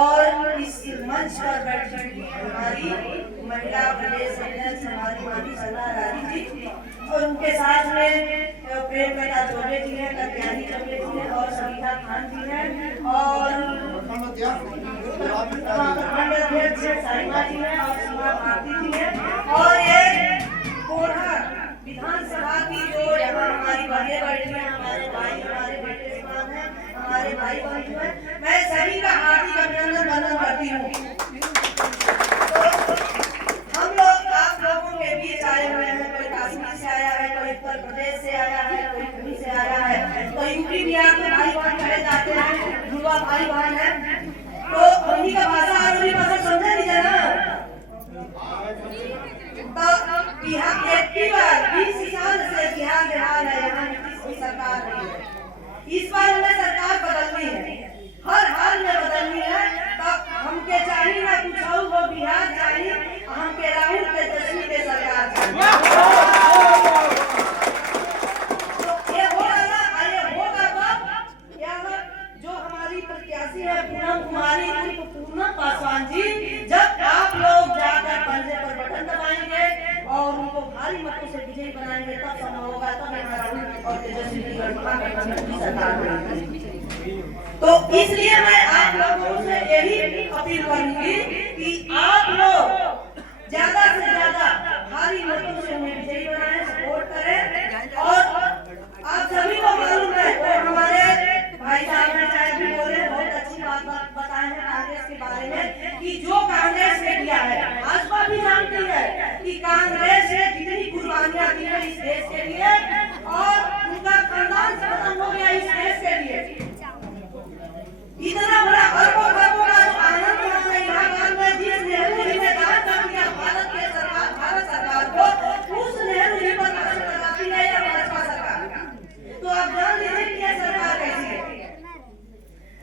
और इस मंच पर बैठी हमारी महिला प्रदेश अध्यक्ष हमारी मानी सना राजी जी और उनके साथ में प्रेम कथा चौबे जी हैं, कत्यानी चौबे जी हैं और सविता खान जी हैं और प्रखंड अध्यक्ष साइमा जी हैं और सीमा भारती जी हैं और ये कोढ़ा विधानसभा की जो यहाँ हमारी बहनें बैठी हैं, हमारे भाई हमारे बेटे समान हैं, हमारे भाई बहन हैं, मैं सभी का हार्दिक अभिनंदन वंदन करती हूँ। तो हम लोग आप लोगों के बीच आए हुए हैं, कोई कश्मीर से आया है, कोई उत्तर प्रदेश से आया है, कोई कहीं से आया है, तो यूपी बिहार में भाई बहन कहे जाते हैं, युवा भाई बहन है, तो उन्हीं का भाषा और उन्हीं भाषा समझे लीजिए ना। तो बिहार एक बार 20 साल से बिहार बिहार है, यहाँ नीतीश की सरकार नहीं है, इस बार हमें सरकार बदलनी है, हर हाल में बदलनी है। तो हमके चाहिए ना कुछ और वो बिहार चाहिए, हमके राहुल के तस्वीर के सरकार चाहिए। तो ये होगा ना, ये होगा कब? यहाँ जो हमारी प्रत्याशी है पूनम कुमारी उर्फ पूनम पासवान जी, जब आप लोग जाकर पंजे पर बटन दबाएंगे और उनको भारी मतों से विजयी बनाएंगे तब संभव होगा, तब यहाँ राहुल और तेजस्वी की गठबंधन की सरकार बनेगी। तो इसलिए मैं आप लोगों से यही अपील करूंगी कि आप लोग ज्यादा से ज्यादा भारी मतों से उन्हें विजयी बनाएं, सपोर्ट करें। और आप सभी को मालूम है और हमारे भाई साहब ने चाहे भी बोले, बहुत अच्छी बात बताए हैं कांग्रेस के बारे में कि जो कांग्रेस ने किया है, भाजपा भी जानती है कि कांग्रेस ने कितनी कुर्बानियां दी है इस देश के लिए और उनका खानदान खत्म हो गया इस देश के लिए। इतना बड़ा अरबों खरबों का जो आनंद हमने इलाहाबाद में जिस नेहरू जी ने दान कर दिया भारत सरकार को, उस नेहरू जी पर नजर लगाती है या भाजपा सरकार। तो आप जान लीजिए कि यह सरकार कैसी है।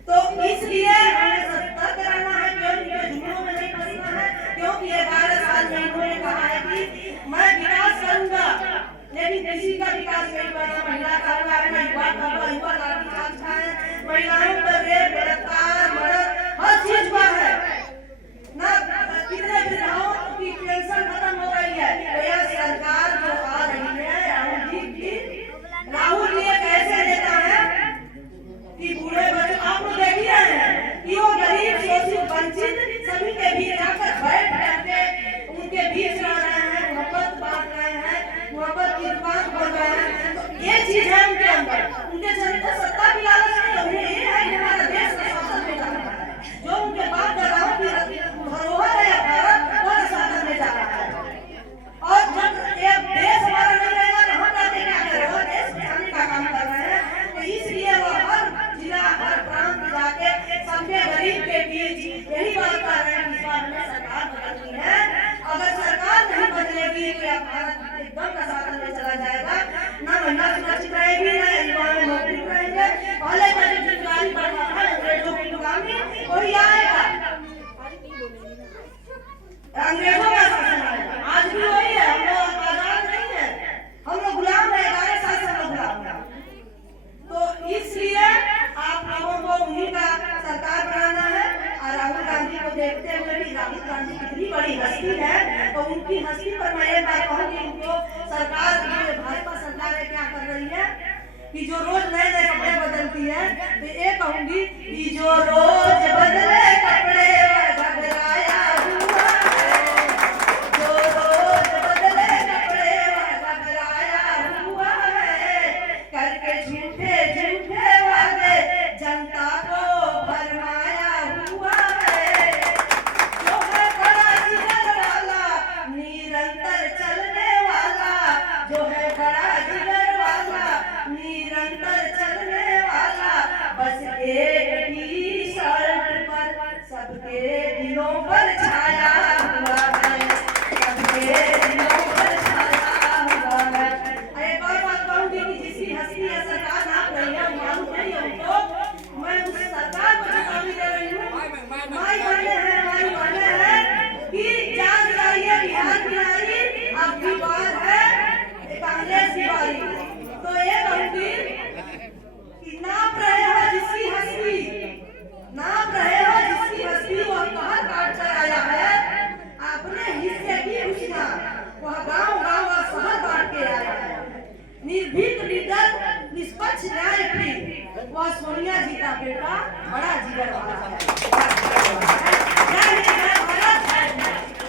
तो इसलिए हमें सतर्क रहना है, क्योंकि जुमलों में नहीं फंसना है, क्योंकि 11 साल में इन्होंने कहा है कि मैं विकास करूंगा, लेकिन किसी का विकास नहीं करना, महिला का हुआ है, युवा का हुआ, युवा लाठी चार्ज है, महिलाओं पर रेप बलात्कार मर्डर हर चीज पर है ना, कितने विधवाओं की पेंशन खत्म हो गई है। तो यह सरकार जो आ रही है राहुल जी कैसे देता है कि बूढ़े बच्चे आप लोग देख ही रहे हैं कि वो गरीब शोषित वंचित सभी के बीच आकर बैठ करके उनके बीच रह रहे हैं, मोहब्बत बांट रहे हैं, मोहब्बत की दुकान खोल रहे हैं। तो ये चीज है उनके अंदर, उनके चरित्र सत्ता की लालच नहीं, उन्हें ये है कि हमारा देश का शासन में जाना है, जो उनके बाप दादाओं की धरोहर है भारत, वो शासन में जा रहा है। और जब एक देश हमारा नहीं रहेगा तो हम जाते क्या करेंगे, देश बचाने का काम कर रहे हैं। तो इसलिए वो हर जिला हर प्रांत जाके सबके गरीब के बीच यही बात कर रहे हैं कि इस बार हमें सरकार बदलनी है। अगर सरकार नहीं बदलेगी तो यह भारत एकदम का शासन में चला जाएगा, ना महिला सुरक्षित रहेगी, ना युवा में नौकरी रहेंगे, पहले का जो बेरोजगारी बढ़ा है अंग्रेजों की गुलामी वही आएगा, अंग्रेजों का शासन आएगा। आज भी वही है, हम लोग आजाद नहीं है, हम लोग गुलाम है, 11 साल से हम गुलाम है। तो इसलिए आप लोगों को उन्हीं का सरकार बनाना है। और राहुल गांधी को देखते हुए भी, राहुल गांधी कितनी बड़ी हस्ती है, तो उनकी हस्ती पर मैं ये बात कहूँगी, उनको सरकार जो भाजपा सरकार है क्या कर रही है कि जो रोज नए नए कपड़े बदलती है, तो ये कहूँगी कि जो रोज बदले कपड़े घबराया हुआ है, जो रोज बदले कपड़े घबराया हुआ है, करके झूठे झूठे वादे जनता को भरमाया हुआ है, जो है बड़ा जिगर वाला निरंतर चलने वाला, जो है बड़ा जिगर वाला निरंतर चलने वाला, बस एक ही वह सोनिया जी का बेटा बड़ा जिगर वाला है।